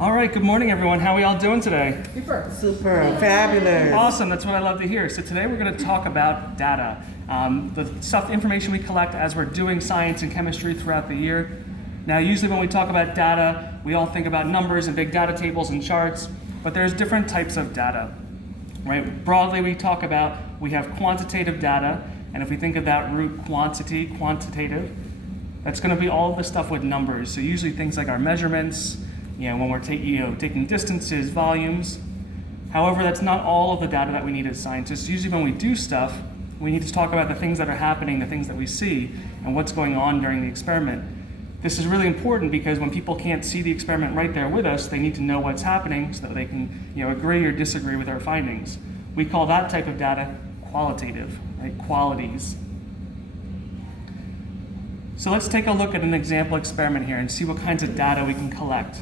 All right, good morning, everyone. How are we all doing today? Super, fabulous. Awesome, that's what I love to hear. So today we're going to talk about data, information we collect as we're doing science and chemistry throughout the year. Now, usually when we talk about data, we all think about numbers and big data tables and charts, but there's different types of data, right? Broadly, we have quantitative data, and if we think of that root quantity, quantitative, that's going to be all the stuff with numbers. So usually things like our measurements, when we're taking distances, volumes. However, that's not all of the data that we need as scientists. Usually when we do stuff, we need to talk about the things that are happening, the things that we see, and what's going on during the experiment. This is really important because when people can't see the experiment right there with us, they need to know what's happening so that they can agree or disagree with our findings. We call that type of data qualitative, right? Qualities. So let's take a look at an example experiment here and see what kinds of data we can collect.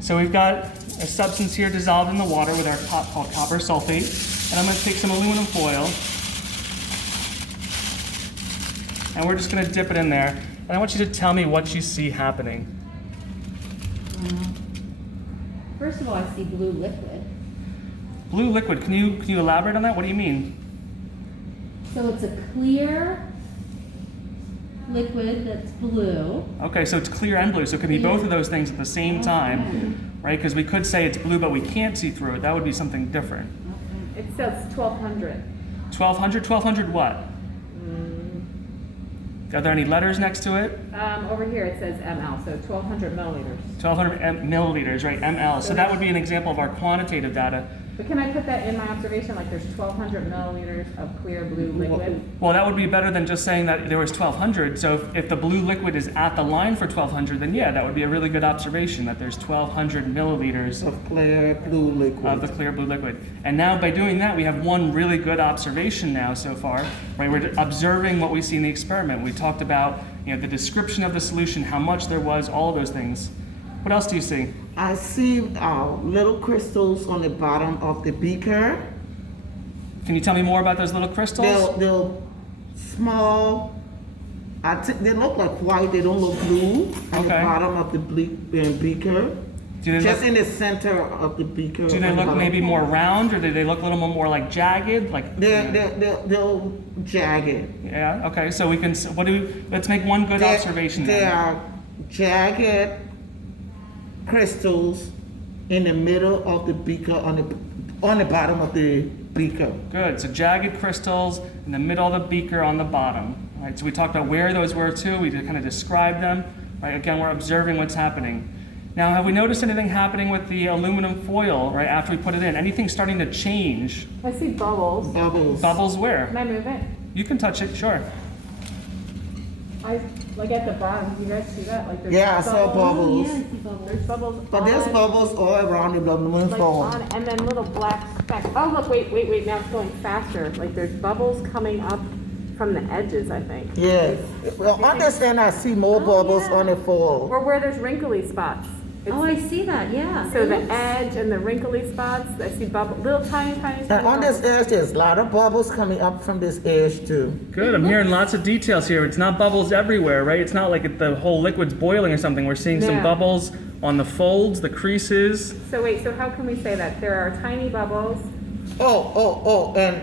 So we've got a substance here dissolved in the water with our called copper sulfate, and I'm going to take some aluminum foil, and we're just going to dip it in there, and I want you to tell me what you see happening. First of all, I see blue liquid. Blue liquid, can you elaborate on that? What do you mean? So it's a clear liquid that's blue. Okay, so it's clear and blue, so it can be both of those things at the same time, right? Because we could say it's blue, but we can't see through it. That would be something different. It says 1200. 1200? 1200 what? Are there any letters next to it? Over here it says ml, so 1200 milliliters. 1200 milliliters, right? ml. So that would be an example of our quantitative data. But can I put that in my observation? Like there's 1200 milliliters of clear blue liquid? Well, that would be better than just saying that there was 1200. So if the blue liquid is at the line for 1200, then yeah, that would be a really good observation that there's 1200 milliliters of clear blue liquid. Of the clear blue liquid. And now by doing that, we have one really good observation now so far, right? We're observing what we see in the experiment. We talked about the description of the solution, how much there was, all of those things. What else do you see? I see little crystals on the bottom of the beaker. Can you tell me more about those little crystals? They're small. I think they look like white. They don't look blue. On the bottom of the beaker. Just in the center of the beaker. Do they look maybe more round, or do they look a little more like jagged? They're jagged. Yeah. Okay. So we can. Let's make one good observation. They are jagged crystals in the middle of the beaker on the bottom of the beaker. Good. So jagged crystals in the middle of the beaker on the bottom. All right. So we talked about where those were too. We kind of described them. Right. Again, we're observing what's happening. Now, have we noticed anything happening with the aluminum foil right after we put it in? Anything starting to change? I see bubbles. Bubbles where? Can I move it? You can touch it. Sure. Like at the bottom, do you guys see that? Like there's I saw bubbles. Yeah, I see bubbles. There's bubbles. But there's bubbles all around the aluminum foil. And then little black specks. Oh look, wait, now it's going faster. Like there's bubbles coming up from the edges, I think. Yes. Well, understand I see more bubbles on the foil. Or where there's wrinkly spots. I see that, yeah. So the edge and the wrinkly spots, I see little tiny And on this edge, there's a lot of bubbles coming up from this edge too. Good. I'm hearing lots of details here. It's not bubbles everywhere, right? It's not like the whole liquid's boiling or something. We're seeing some bubbles on the folds, the creases. So wait, so how can we say that? There are tiny bubbles. And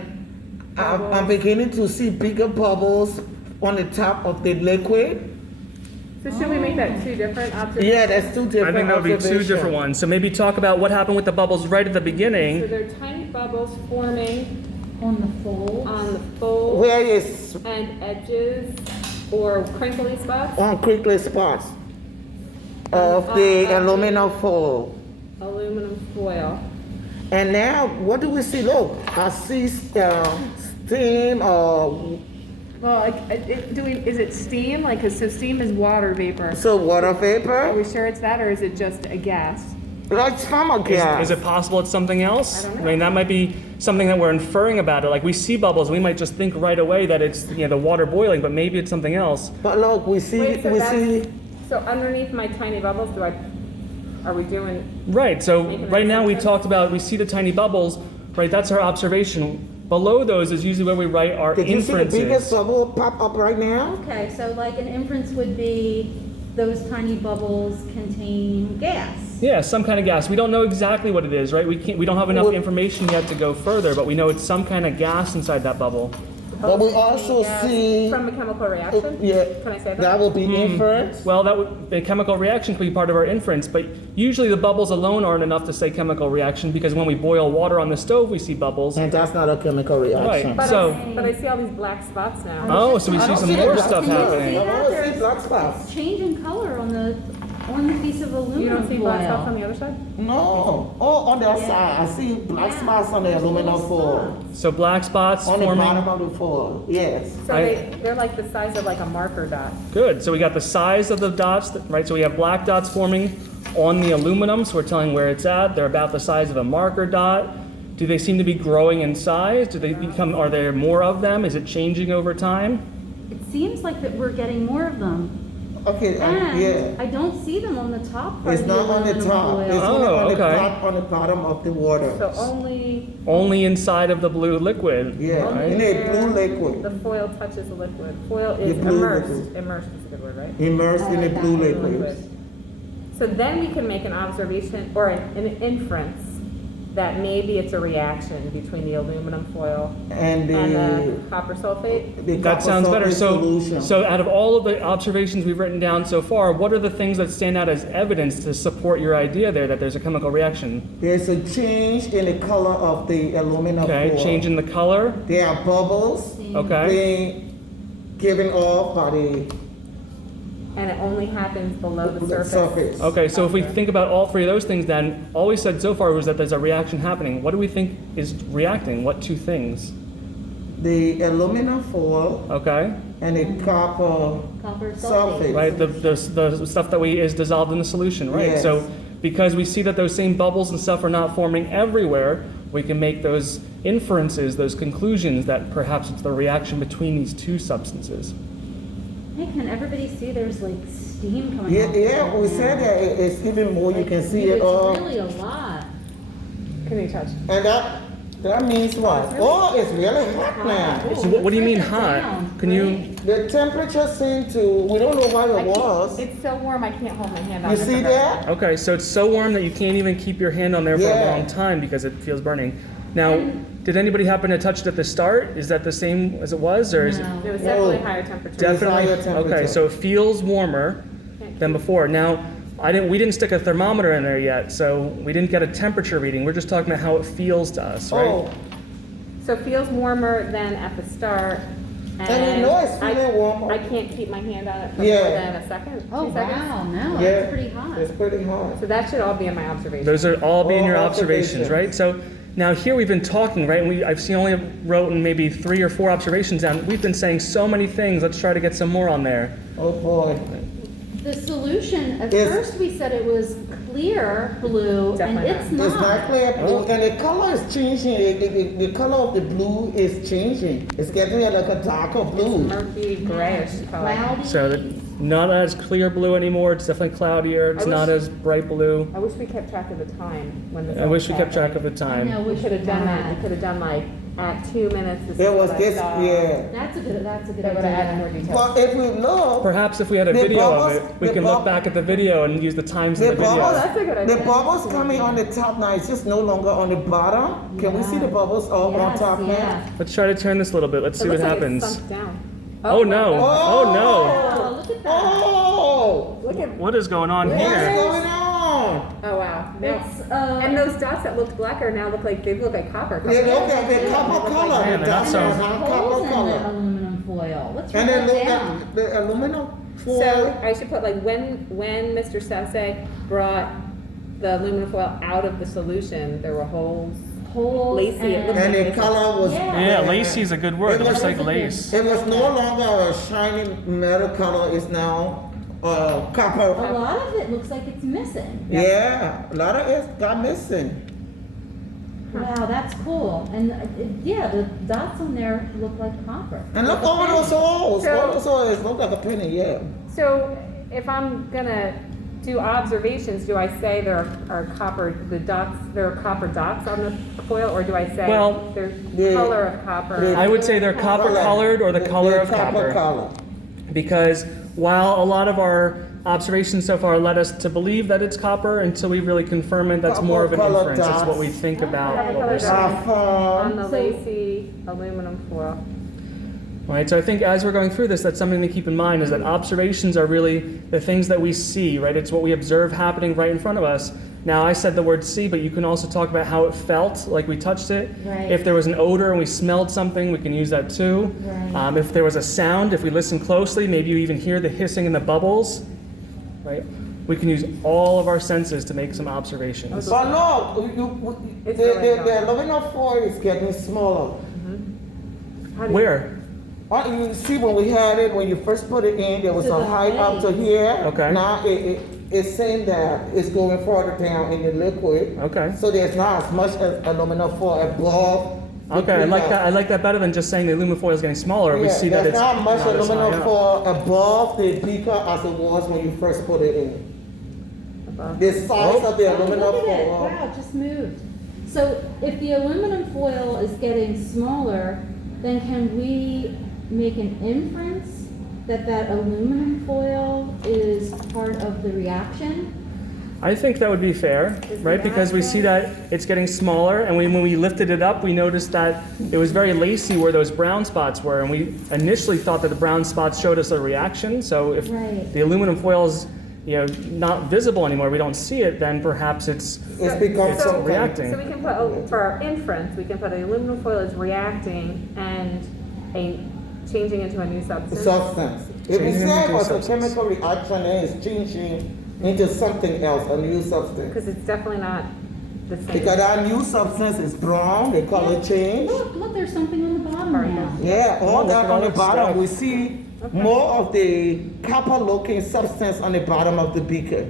I'm beginning to see bigger bubbles on the top of the liquid. So should we make that two different observations? Yeah, that's two different I think that would be two different ones. So maybe talk about what happened with the bubbles right at the beginning. So there are tiny bubbles forming On the fold. Where is and edges or crinkly spots. on crinkly spots of the aluminum foil. Aluminum foil. And now, what do we see? Look, I see steam or Well, is it steam? Like, 'cause so steam is water vapor. so water Are vapor. we sure it's that, or is it just a gas? Like from a gas. Is it possible it's something else? I don't know. I mean, that might be something that we're inferring about it. Like we see bubbles, we might just think right away that it's the water boiling, but maybe it's something else. But look, we see. Wait, so underneath my tiny bubbles, are we doing? Right. So Making right now we assumptions? talked about we see the tiny bubbles. Right. That's our observation. Below those is usually where we write our Did you see the inferences. biggest bubble pop up right now? Okay, so like an inference would be those tiny bubbles contain gas. Yeah, some kind of gas. We don't know exactly what it is, right? We don't have enough information yet to go further, but we know it's some kind of gas inside that bubble. But we also see, From a chemical reaction? yeah, Can I say that? that will be inference. Well, the chemical reaction could be part of our inference, but usually the bubbles alone aren't enough to say chemical reaction because when we boil water on the stove, we see bubbles. And that's not a chemical reaction. Right. But I see all these black spots now. Oh, so we I see don't some see the more black stuff spots. happening. I don't see black spots. Change in color on the piece of aluminum You don't see black foil. spots on the other side? No. Oh, on that side, I see black spots on the There's aluminum little foil. spots. So black spots On the forming. bottom of the foil, yes. So I- they're like the size of like a marker dot. Good. So we got the size of the dots, right? So we have black dots forming on the aluminum, so we're telling where it's at. They're about the size of a marker dot. Do they seem to be growing in size? Do they become? Are there more of them? Is it changing over time? It seems like that we're getting more of them. Okay, And yeah. I don't see them on the top part It's of the not on the aluminum top. It's foil. only Oh, on the okay. top, on the bottom of the water. So only Only inside of the blue liquid. Yeah, right? in a blue the liquid, foil touches the liquid. Foil is The blue immersed. liquid. Immersed is a good word, right? immersed in a blue liquid. Liquid. So then we can make an observation or an inference that maybe it's a reaction between the aluminum foil And and the, the copper sulfate. the That copper sounds better. sulfate So, solution. so out of all of the observations we've written down so far, what are the things that stand out as evidence to support your idea there that there's a chemical reaction? There's a change in the color of the aluminum Okay, foil. change in the color. There are bubbles Okay. being given off by the And it only happens below the surface. surface. Okay, so if we think about all three of those things, then all we said so far was that there's a reaction happening. What do we think is reacting? What two things? The aluminum foil Okay, and the copper Copper sulfate. sulfate. right. The stuff that is dissolved in the solution, right? Yes. So because we see that those same bubbles and stuff are not forming everywhere, we can make those inferences, those conclusions that perhaps it's the reaction between these two substances. Hey, can everybody see there's like steam coming Yeah, off? yeah, of we it said now? that it's even more. You can see it It's all. really a lot. Can you touch? And that means what? Oh, it's really hot now. So what do you mean Break it hot? down, Can you? The temperature seemed to, we don't know what it was. It's so warm I can't hold my hand on You it. see that? Okay, so it's so warm that you can't even keep your hand on there for a Yeah. long time because it feels burning. Now, did anybody happen to touch it at the start? Is that the same as it was, or is it No. It was No. definitely higher temperature. definitely? higher temperature. Okay, so it feels warmer than before. Now, we didn't stick a thermometer in there yet, so we didn't get a temperature reading. We're just talking about how it feels to us, right? Oh, So it feels warmer than at the start. And you know it's feeling warmer. I can't keep my hand on it for Yeah. more than a second, Oh, 2 seconds. wow, no, yeah. it's pretty hot. It's pretty hot. So that should all be in my observation. Those are all being your All observations, observations. right? So now here we've been talking, right? And I've seen only wrote maybe 3 or 4 observations down. We've been saying so many things. Let's try to get some more on there. Oh boy. The solution, at It's- first we said it was clear blue, and Definitely it's It's not not. clear blue, Oh. and the color is changing. The color of the blue is changing. It's getting like a darker blue. Murky grayish color. Cloudy. So that not as clear blue anymore. It's definitely cloudier. It's I not wish- as bright blue. I wish we kept track of the time when this I all wish we was kept track happening. of the I time. know, We we could have done that. We that. could have done like at 2 minutes. This There is was what I this, saw. yeah. That's a good That would have added more idea. detail. But if we look, Perhaps if we had a The video bubbles- of it, we the can look bub- back at the video and use the times in the the video. bubbles, that's a good the idea. bubbles coming on the top now. It's just no longer on the bottom. Can we see the bubbles all on Yes, top now? yeah. Let's try to turn this a little bit. Let's It see what looks like it happens. sunk down. Oh no! Oh no! Oh, look at that. Oh, Look at. What is going on what's here? going on? Oh wow. Now, It's, and those dots that looked blacker now look like copper. They look like the copper color. Yeah, The they're not dots so- are There's now holes copper in the color. aluminum foil. Let's write And then that look down. at the aluminum foil. So I should put like when Mr. Sase brought the aluminum foil out of the solution, there were holes. Holes Lacy, it looks And like the color was. Yeah. Yeah, lacy is a good word. It It looks was- like lace. It was no longer a shiny metal color. It's now copper. A lot of it looks like it's missing. Yeah, a lot of it got missing. Wow, that's cool. And yeah, the dots on there look like copper. And look all those holes. So- All those holes look like a penny. Yeah. So if I'm gonna do observations, do I say there are copper dots on the foil, or do I say Well, there's the- color of copper? the- I would say they're copper colored or the color of copper copper. color. Because while a lot of our observations so far led us to believe that it's copper until we really confirm it. That's more of an Copper inference. It's what dots. we think Okay. about what we're Colored seeing. dots. On the So- lacy aluminum foil. Right, so I think as we're going through this, that's something to keep in mind is that observations are really the things that we see, right? It's what we observe happening right in front of us. Now, I said the word see, but you can also talk about how it felt, like we touched it. Right. If there was an odor and we smelled something, we can use that too. Right. If there was a sound, if we listen closely, maybe you even hear the hissing and the bubbles, right? We can use all of our senses to make some observations. But no, It's really the aluminum foil is getting smaller. How do you- Where? You see when we had it, when you first put it in, there was To a the height up to base. here. Okay. Now it's saying that it's going farther down in the liquid. Okay. So there's not as much aluminum foil above. the Okay, I like beaker. that. I like that better than just saying the aluminum foil is getting smaller. We Yeah, see that there's it's not much not as high aluminum up. foil above the beaker as it was when you first put it in. above? The size of the Oh, aluminum look at it. foil. Wow, it just moved. So if the aluminum foil is getting smaller, then can we make an inference that that aluminum foil is part of the reaction? I think that would be fair, right? Because we see that it's getting smaller, and when we lifted it up, we noticed that it was very lacy where those brown spots were, and we initially thought that the brown spots showed us a reaction. So if Right. the aluminum foil is, not visible anymore, we don't see it, then perhaps it's It's become It's something. reacting. So we can put, for our inference, we can put the aluminum foil is reacting and changing into a new substance. Substance. If we Changing say into it was a substance. chemical reaction and it's changing into something else, a new substance. Because it's definitely not the same. Because that new substance is brown, the color change. Look, there's something on the bottom now. Yeah, all look that at on all the that bottom, stuff. we see more of the copper looking substance on the bottom of the beaker.